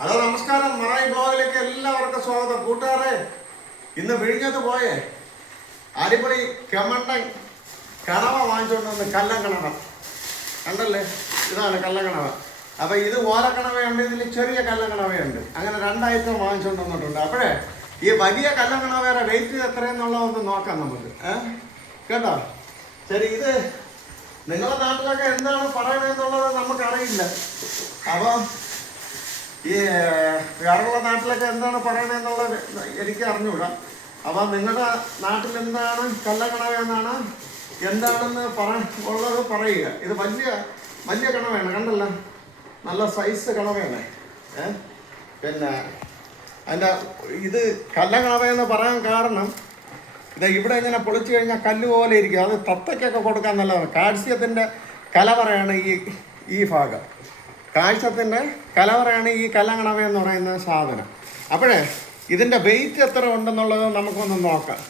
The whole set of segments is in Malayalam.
ഹലോ നമസ്കാരം. മറായി ബ്ലോഗിലേക്ക് എല്ലാവർക്കും സ്വാഗതം. കൂട്ടുകാരെ ഇന്ന് വിഴിഞ്ഞത് പോയേ. അടിപൊളി കമണ്ടൻ കണവ വാങ്ങിച്ചുകൊണ്ട് വന്ന് കല്ലൻ കണവ കണ്ടല്ലേ? ഇതാണ് കല്ലൻ കണവ അപ്പൊ ഇത് ഓലക്കണവയുണ്ട് ഇതിൽ ചെറിയ കല്ലൻ കണവയുണ്ട് അങ്ങനെ രണ്ടായിരത്തി വാങ്ങിച്ചുകൊണ്ട് വന്നിട്ടുണ്ട്. അപ്പോഴേ ഈ വലിയ കല്ലൻ കണവയുടെ വെയിറ്റ് എത്രയെന്നുള്ളതൊന്ന് നോക്കാം നമുക്ക്. കേട്ടോ? ശരി ഇത് നിങ്ങളുടെ നാട്ടിലൊക്കെ എന്താണ് പറയണമെന്നുള്ളത് നമുക്കറിയില്ല. അപ്പോൾ ഈ വേറെയുള്ള നാട്ടിലൊക്കെ എന്താണ് പറയണെന്നുള്ള എനിക്ക് അറിഞ്ഞുകൂടാ അപ്പം നിങ്ങളുടെ നാട്ടിൽ എന്താണ് കല്ലക്കണവ എന്നാണ് എന്താണെന്ന് പറ ഉള്ളത് പറയുക. ഇത് വലിയ വലിയ കണവയാണ് കണ്ടല്ല? നല്ല സൈസ് കണവയാണ് പിന്നെ അതിന്റെ ഇത് കല്ലക്കണവ എന്ന് പറയാൻ കാരണം ഇത് ഇവിടെ ഇങ്ങനെ പൊളിച്ചു കഴിഞ്ഞാൽ കല്ല് പോലെ ഇരിക്കും. അത് തത്തയ്ക്കൊക്കെ കൊടുക്കാൻ നല്ലതാണ്. കാൽസ്യത്തിന്റെ കലവറയാണ് ഈ ഈ ഭാഗം. കാഴ്ചത്തിന്റെ കലവറയാണ് ഈ കല്ലങ്ങണവ എന്ന് പറയുന്ന സാധനം. അപ്പോഴേ ഇതിന്റെ വെയിറ്റ് എത്ര ഉണ്ടെന്നുള്ളത് നമുക്കൊന്ന് നോക്കാം.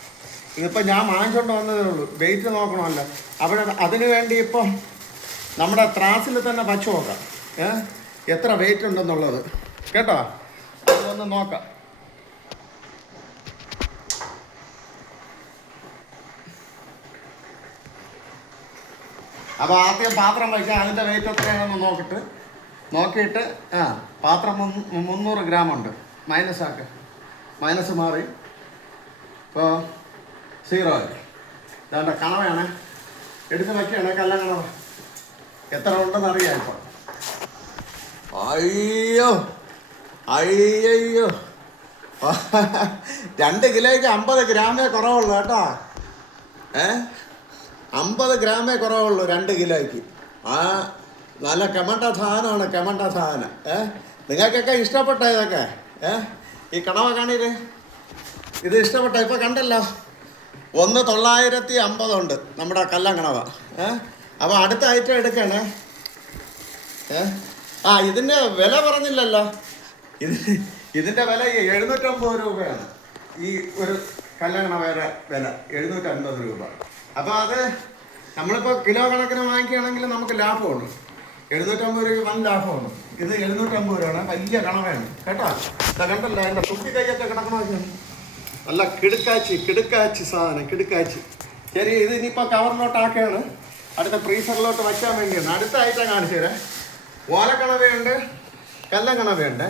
ഇതിപ്പോൾ ഞാൻ വാങ്ങിച്ചുകൊണ്ട് വന്നതേ ഉള്ളൂ. വെയിറ്റ് നോക്കണമല്ലോ. അവിടെ അതിനു വേണ്ടി ഇപ്പം നമ്മുടെ ത്രാസിൽ തന്നെ വച്ച് നോക്കാം. എത്ര വെയിറ്റ് ഉണ്ടെന്നുള്ളത്. കേട്ടോ? അതൊന്ന് നോക്കാം. അപ്പോൾ ആദ്യം പാത്രം വയ്ക്കാം അതിന്റെ വെയിറ്റ് എത്രയാണെന്ന് നോക്കിയിട്ട് നോക്കിയിട്ട് ആ പാത്രം മുന്ന് മുന്നൂറ് ഗ്രാം ഉണ്ട് മൈനസ് ആക്ക്. മൈനസ് മാറി. ഇപ്പോൾ സീറോ ആയി. ഇതാണ്ട കണവയാണ്. എടുത്ത് വയ്ക്കുകയാണ് കല്ല കണവ. എത്ര ഉണ്ടെന്ന് അറിയാം ഇപ്പോൾ അയ്യോ അയ്യോ രണ്ട് കിലോയ്ക്ക് അമ്പത് ഗ്രാമേ കുറവുള്ളൂ കേട്ടോ. ഏ? അമ്പത് ഗ്രാമേ കുറവുള്ളൂ രണ്ട് കിലോയ്ക്ക്. ആ നല്ല കമണ്ട സാധനമാണ് കമണ്ട സാധനം. ഏ? നിങ്ങൾക്കൊക്കെ ഇഷ്ടപ്പെട്ട ഇതൊക്കെ? ഏ? ഈ കടവ കാണീര്? ഇത് ഇഷ്ടപ്പെട്ട? ഇപ്പോൾ കണ്ടല്ലോ. ഒന്ന് തൊള്ളായിരത്തി അമ്പതുണ്ട് നമ്മുടെ കല്ലം കണവ. ഏ? അപ്പോൾ അടുത്ത ഐറ്റം എടുക്കണേ. ഏ? ആ ഇതിന്റെ വില പറഞ്ഞില്ലല്ലോ. ഇത് ഇതിന്റെ വില ഈ എഴുന്നൂറ്റമ്പത് രൂപയാണ്. ഈ ഒരു കല്ലങ്ങണവയുടെ വില എഴുന്നൂറ്റമ്പത് രൂപ. അപ്പോൾ അത് നമ്മളിപ്പോൾ കിലോ കണക്കിന് വാങ്ങിക്കുകയാണെങ്കിൽ നമുക്ക് ലാഭമാണ് എഴുന്നൂറ്റമ്പത് രൂപയ്ക്ക് വൻ ലാഭമാണ്. ഇത് എഴുന്നൂറ്റമ്പത് രൂപയാണ്. വലിയ കണവയാണ് കേട്ടോ? ഇതാ കണ്ടല്ല എന്റെ തുപ്പി കൈയൊക്കെ കിടക്കണമൊക്കെയാണ് നല്ല കിടുക്കാച്ചി കിടുക്കാച്ചി സാധനം കിടുക്കാച്ചി. ശരി ഇത് ഇനിയിപ്പോൾ കവറിലോട്ടാക്കുകയാണ് അടുത്ത ഫ്രീസറിലോട്ട് വയ്ക്കാൻ വേണ്ടിയാണ്. അടുത്ത ഐറ്റം കാണിച്ചു തരാം. ഓലക്കണവയുണ്ട് കല്ലം കണവയുണ്ട്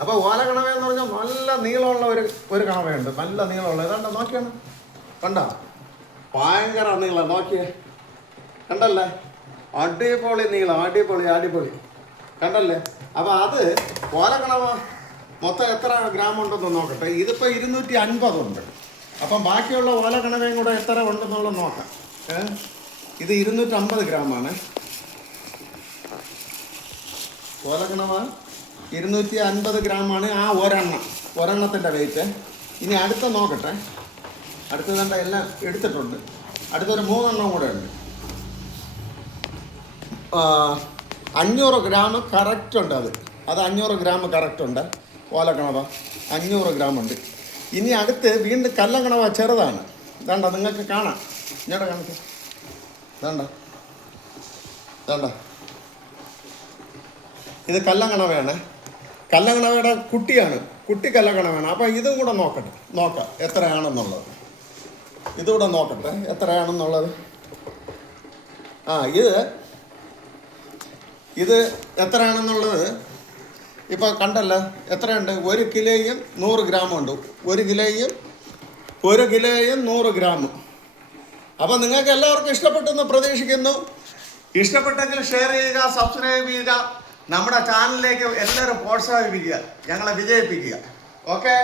അപ്പോൾ ഓലക്കണവ എന്ന് പറഞ്ഞാൽ നല്ല നീളമുള്ള ഒരു ഒരു കണവയുണ്ട്. നല്ല നീളമുള്ള. ഏതാണ്ട് നോക്കിയാണ്. കണ്ടോ? ഭയങ്കര നീളം. നോക്കിയേ. കണ്ടല്ലേ? അടിപൊളി നീളം അടിപൊളി അടിപൊളി. കണ്ടല്ലേ? അപ്പോൾ അത് ഓലക്കണവ മൊത്തം എത്ര ഗ്രാം ഉണ്ടെന്ന് നോക്കട്ടെ. ഇതിപ്പോ ഇരുന്നൂറ്റി അൻപതുണ്ട് അപ്പം ബാക്കിയുള്ള ഓലക്കണവയും കൂടെ എത്ര ഉണ്ടെന്നുള്ളത് നോക്കാം. ഇത് ഇരുന്നൂറ്റമ്പത് ഗ്രാമാണ്. ഓലക്കണവ ഇരുന്നൂറ്റി അൻപത് ഗ്രാമാണ് ആ ഒരെണ്ണം. ഒരെണ്ണത്തിന്റെ വെയിറ്റ് ഇനി അടുത്ത നോക്കട്ടെ. അടുത്ത കണ്ട എല്ലാം എടുത്തിട്ടുണ്ട്. അടുത്തൊരു മൂന്നെണ്ണം കൂടെ ഉണ്ട്. അഞ്ഞൂറ് ഗ്രാം കറക്റ്റ് ഉണ്ട് അത്. അത് അഞ്ഞൂറ് ഗ്രാം കറക്റ്റ് ഉണ്ട്. ഓലക്കണവ അഞ്ഞൂറ് ഗ്രാം ഉണ്ട്. ഇനി അടുത്ത് വീണ്ടും കല്ലങ്കണവ ചെറുതാണ്. ഇതാണ്ട നിങ്ങൾക്ക് കാണാം. ഇങ്ങോട്ട് കാണിക്കാം. ഇതാണ്ട. ഇതാണ്ട. ഇത് കല്ലങ്കണവയാണ് കല്ലങ്കണവയുടെ കുട്ടിയാണ്. കുട്ടി കല്ലങ്കണവയാണ് അപ്പോൾ ഇതും കൂടെ നോക്കട്ടെ. നോക്കാം എത്രയാണെന്നുള്ളത്. ഇതുകൂടെ നോക്കട്ടെ എത്രയാണെന്നുള്ളത്. ആ ഇത് ഇത് എത്രയാണെന്നുള്ളത് ഇപ്പോൾ കണ്ടല്ലോ എത്രയുണ്ട്? ഒരു കിലോയും നൂറ് ഗ്രാമുണ്ട് ഒരു കിലോയും ഒരു കിലോയും നൂറ് ഗ്രാമും. അപ്പോൾ നിങ്ങൾക്ക് എല്ലാവർക്കും ഇഷ്ടപ്പെട്ടെന്ന് പ്രതീക്ഷിക്കുന്നു. ഇഷ്ടപ്പെട്ടെങ്കിൽ ഷെയർ ചെയ്യുക സബ്സ്ക്രൈബ് ചെയ്യുക നമ്മുടെ ചാനലിലേക്ക് എല്ലാവരും പ്രോത്സാഹിപ്പിക്കുക ഞങ്ങളെ വിജയിപ്പിക്കുക. ഓക്കെ